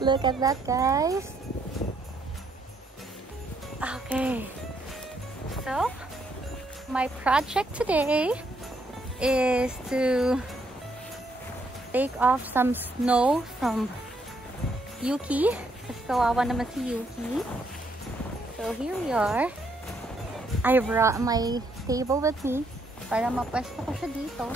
Look at that, guys. Okay. So, my project today is to take off some snow from Yuki. Kasi kawawa naman si Yuki. So, here we are. I brought my table with me para mapwesto ko siya dito.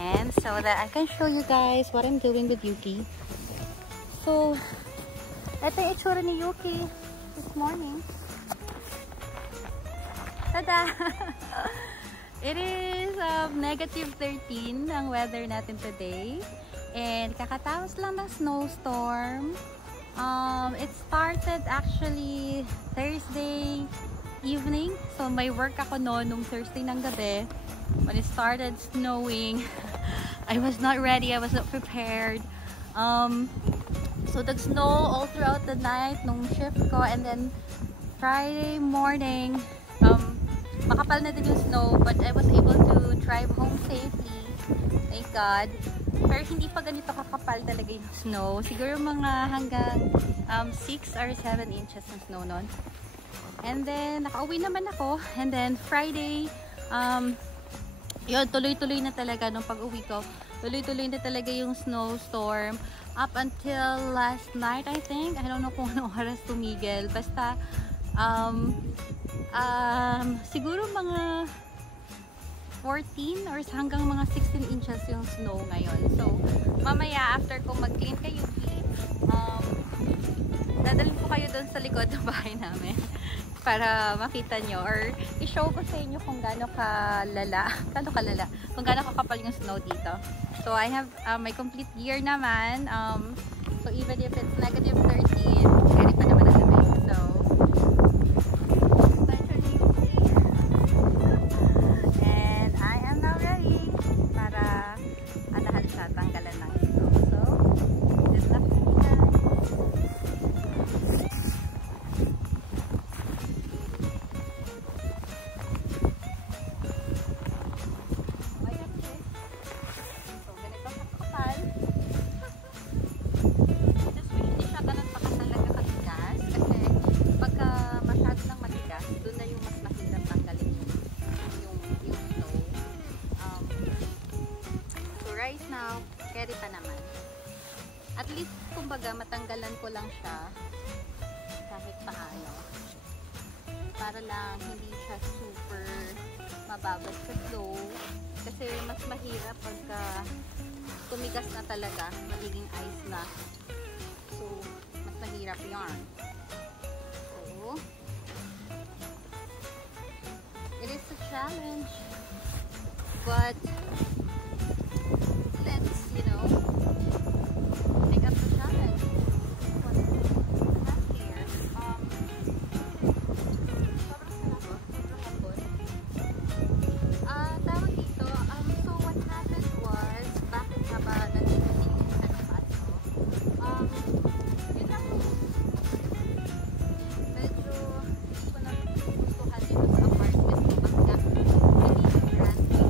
And so that I can show you guys what I'm doing with Yuki. So, ito yung itsura ni Yuki this morning. Tada! It is negative 13 ang weather natin today. And kakatapos lang ng snowstorm. It started actually Thursday evening. So may work ako nung Thursday ng gabi. When it started snowing, I was not ready. I was not prepared. So nag-snow all throughout the night nung shift ko. And then Friday morning, makapal na din yung snow. But I was able to drive home safely. Thank God. Pero hindi pa ganito kakapal talaga yung snow. Siguro mga hanggang 6 or 7 inches ng snow nun. And then, nakauwi naman ako. And then, Friday, yun, tuloy-tuloy na talaga nung pag-uwi ko. Tuloy-tuloy na talaga yung snowstorm. Up until last night, I think. I don't know kung anong oras tumigil. Basta, siguro mga 14 or hanggang mga 16 inches yung snow ngayon. So, mamaya after ko mag-clean kayo, dadalhin ko kayo doon sa likod ng bahay namin para makita nyo or i-show ko sa inyo kung gaano kalala, kung gaano kakapal yung snow dito. So, I have my complete gear naman. So, even if it's negative 13, carry pa naman ang lamig. So, tanggalan ng snow. So, good luck to you guys. So, ganito kakapal. Just wish hindi siya ganun pakasalaga katigas. Kasi, pagka masyado ng matigas, doon na yung mas mahirap tanggalin yung snow. So, right now, carry pa naman. At least, kumbaga, matanggalan ko lang siya kahit paano. Para lang hindi siya super mababad sa flow. Kasi mas mahirap pagka tumigas na talaga, magiging ice na. So, mas mahirap yarn. So, it is a challenge. But, let's, you know, take up the challenge. What do we have here? Tawag dito, so what happened was, bakit nga ba nandito sa Paso? Yun lang, medyo hindi ko na gustuhan dito sa apartment ko. Bakit nga, naging brand new.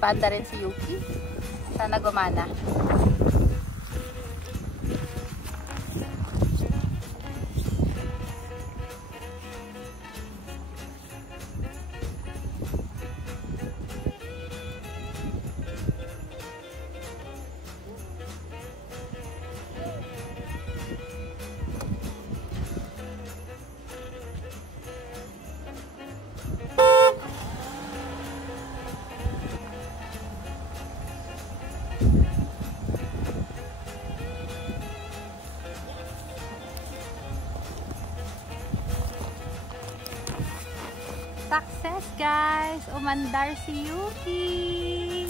paanda rin si Yuki. Sana gumana. Success guys! Umandar si Yuki!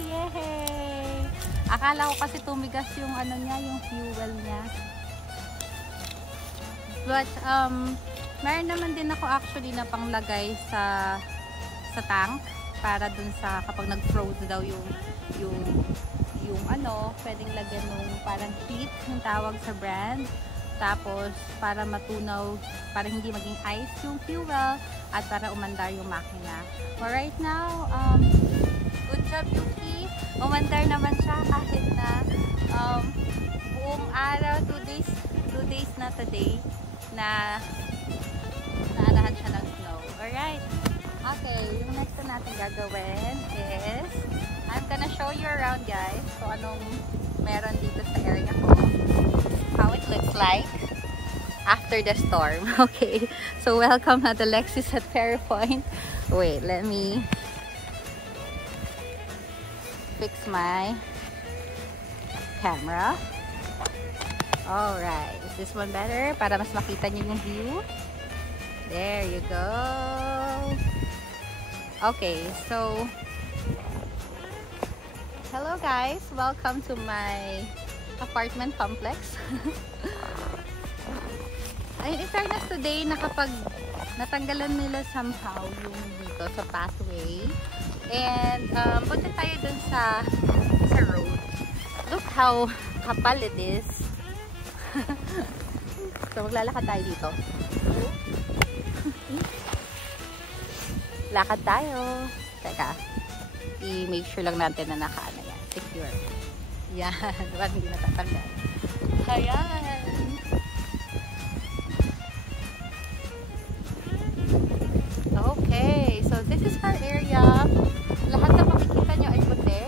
Yay! Akala ko kasi tumigas yung ano niya, yung fuel niya. But meron naman din ako actually na panglagay sa tank para dun sa kapag nag-froze daw yung ano, pwedeng lagyan nung parang heat, yung tawag sa brand. Tapos, para matunaw, para hindi maging ice yung fuel at para umandar yung makina. But right now, good job Yuki. Umandar naman siya kahit na buong araw, 2 days na today na naanahan siya ng snow. Alright. Okay, yung next na natin gagawin is I'm gonna show you around guys kung anong meron dito sa area ko. How it looks like after the storm. Okay, so welcome at the Lexus at Ferry Point. Wait, let me fix my camera. Alright, is this one better? Para mas makita niyo yung view. There you go. Okay, so hello guys, welcome to my apartment complex. Ay, in fairness today, natanggalan nila somehow yung dito sa pathway. And punta tayo dun sa road. Look how kapal it is. So maglalakad tayo dito. Lakad tayo. Teka, i-make sure lang natin na nakaano yan. Secure. Yan. Diba? Hindi natatanggal. Ayan. Okay. So, this is our area. Lahat na makikita nyo ay puti.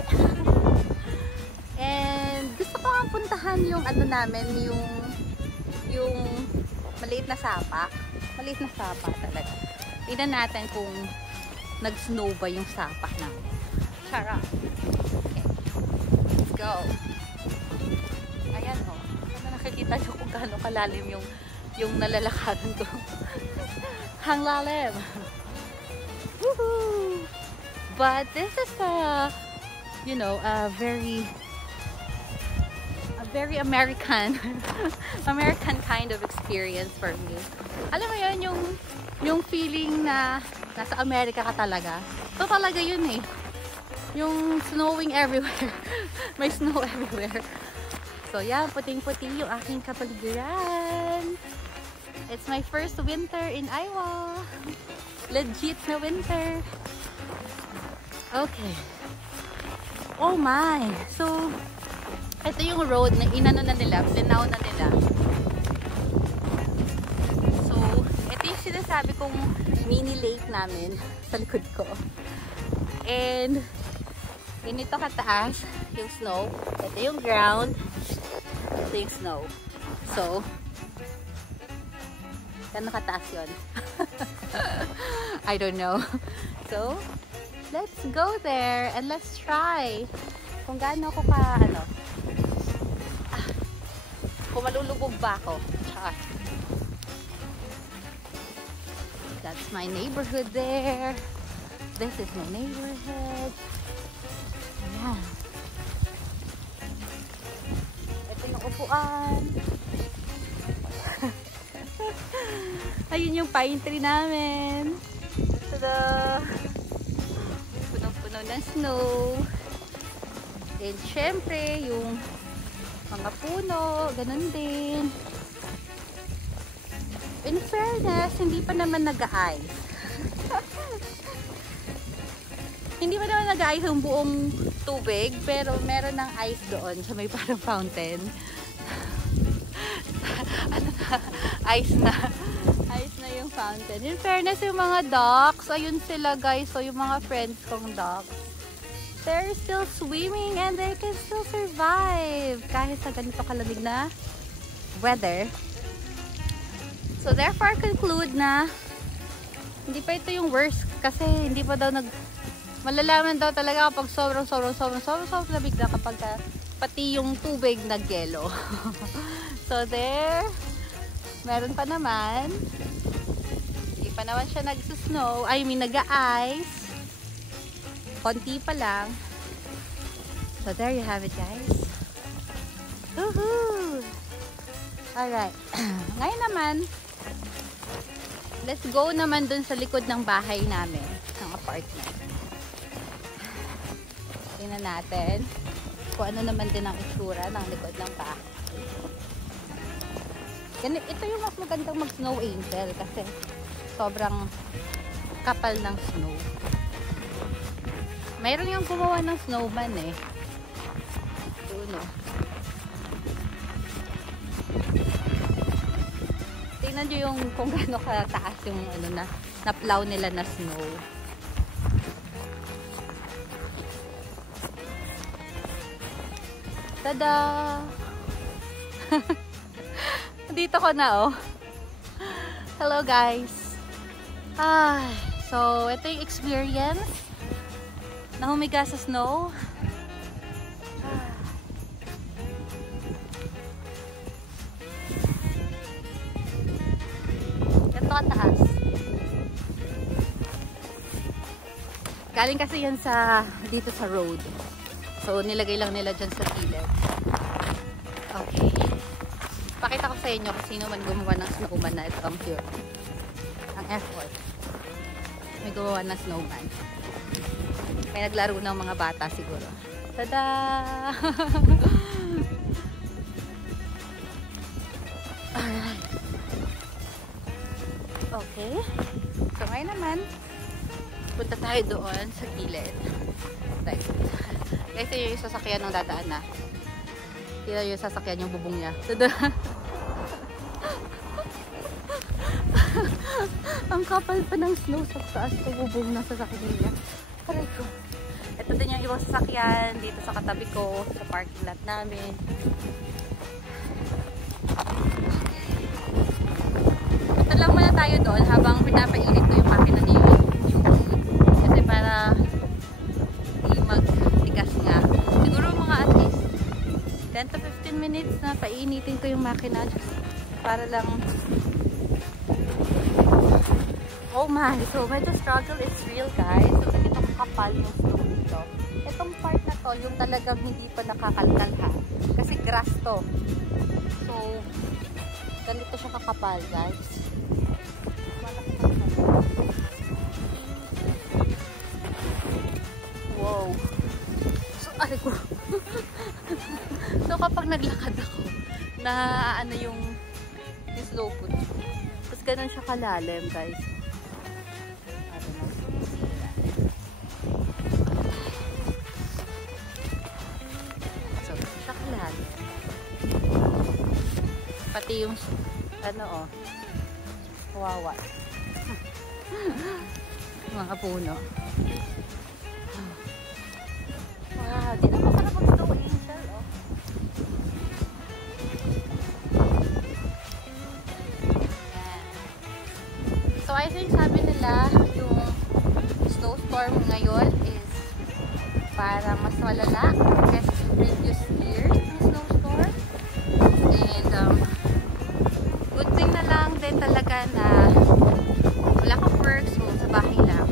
And, gusto ko nga puntahan yung ano namin, yung maliit na sapa. Maliit na sapa talaga. Tignan natin kung nag-snow ba yung sapa namin. Charot. Okay. Let's go. Ayan o. Ano nakikita nyo kung gaano kalalim yung nalalakaran ko. Hang lalim. Woohoo! But this is you know, a very American American kind of experience for me. Alam mo yun, yung feeling na nasa Amerika ka talaga. Ito talaga yun eh. Yung snowing everywhere. May snow everywhere. So yeah, puting-puti yung aking kapaligiran. It's my first winter in Iowa. Legit na winter. Okay. Oh my. So, ito yung road na inano na nila, plinaw na nila. So, ito yung sinasabi kong mini lake namin sa likod ko. And, ganito kataas yung snow. Ito yung ground. Ito yung snow. So, gano'n kataas yun? I don't know. So, let's go there and let's try kung gaano ako kung malulubog ba ako. Char. That's my neighborhood there. This is my neighborhood. Ayan. Ito yung upuan. Ayun yung pine tree namin. Tada! Punong-puno ng snow. And syempre, yung mga puno, ganun din. In fairness, hindi pa naman nag-ice. Hindi pa naman nag-ice yung buong tubig, pero meron ng ice doon sa may parang fountain. Ano na? Ice na. Ice na yung fountain. In fairness, yung mga ducks, ayun sila guys. So, yung mga friends kong ducks, they're still swimming and they can still survive kahit sa ganito kalamig na weather. So, therefore, conclude na hindi pa ito yung worst kasi hindi pa daw malalaman daw talaga kapag sobrang lamig na kapag pati yung tubig nag-yelo. So, there, meron pa naman. Hindi pa naman siya nag-snow. I mean, nag-ice. Konti pa lang. So, there you have it, guys. Woohoo! Alright. Ngayon naman, let's go naman dun sa likod ng bahay namin, ng apartment. Tingnan natin kung ano naman din ang itsura ng likod ng bahay. Ito yung mas magandang mag-snow angel kasi sobrang kapal ng snow. Mayroon yung gumawa ng snowman eh. Doon o. Tingnan nyo yung kung gaano kataas yung ano na plow nila na snow. Tada! Dito ko na oh. Hello guys. So ito yung experience na humiga sa snow. Ito kataas. Galing kasi yan dito sa road. So nilagay lang nila dyan sa gilid. Okay. Pakita ko sa inyo kung sino man gumawa ng snowman na ito ang pure. Ang effort. May gumawa ng snowman. May naglaro ng mga bata siguro. Tada! Alright. Okay. So ngayon naman, punta tayo doon sa gilid. Guys, yun yung sasakyan ng dadaan na. Tira yung sasakyan yung bubong niya. Tada! Ang kapal pa ng snow sa taas ng bubong ng sasakyan niya. Aray ko. Ito din yung ibang sasakyan dito sa katabi ko, sa parking lot namin. Punta lang muna tayo doon habang pinapainit ko yung makina ni Yuki. Kasi para hindi magtigas nga. Siguro mga at least 10 to 15 minutes na painitin ko yung makina. Para lang. Oh my, so medyo struggle is real guys. So itong kapal yung snow dito. Itong part na to, yung talagang hindi pa nakakalkal ha. Kasi grass to. So, ganito siya kakapal guys. Wow. So, ay ko. So kapag naglakad ako, na ano yung slow foot. Tapos ganun siya kalalim guys. Pati yung ano oh, kawawa. Mga puno. Wow, di naman sana mag-snow angel oh. So I think sabi nila yung snowstorm ngayon is parang mas malala kasi previous years ng snowstorm. And good thing na lang din talaga na wala kang work, so sa bahay lang.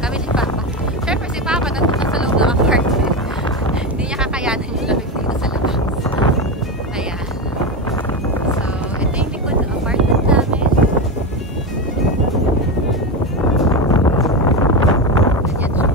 Kami ni Papa. Siyempre si Papa nandun na sa loob ng apartment. Hindi niya kakayanan yung lamig dito sa labas. Ayan. So, ito yung likod ng apartment namin. Ayan siya.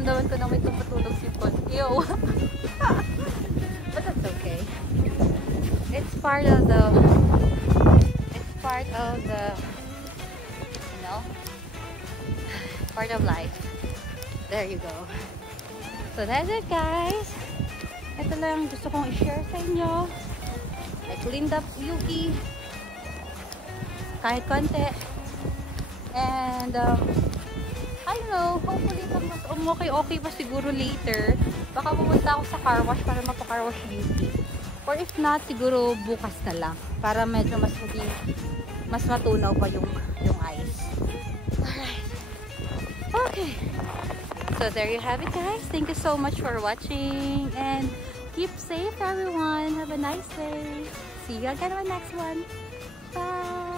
nararamdaman ko na may tumutulog si Paul. Ew! But that's okay. It's part of the, you know, part of life. There you go. So that's it, guys. Ito lang gusto kong i-share sa inyo. I cleaned up Yuki kahit konti. And I don't know, hopefully pag mas okay pa siguro later, baka pumunta ako sa car wash para mapa-car wash Yuki. Or if not, siguro bukas na lang para medyo mas matunaw pa yung ice. Alright. Okay. So there you have it, guys. Thank you so much for watching and keep safe, everyone. Have a nice day. See you again on the next one. Bye.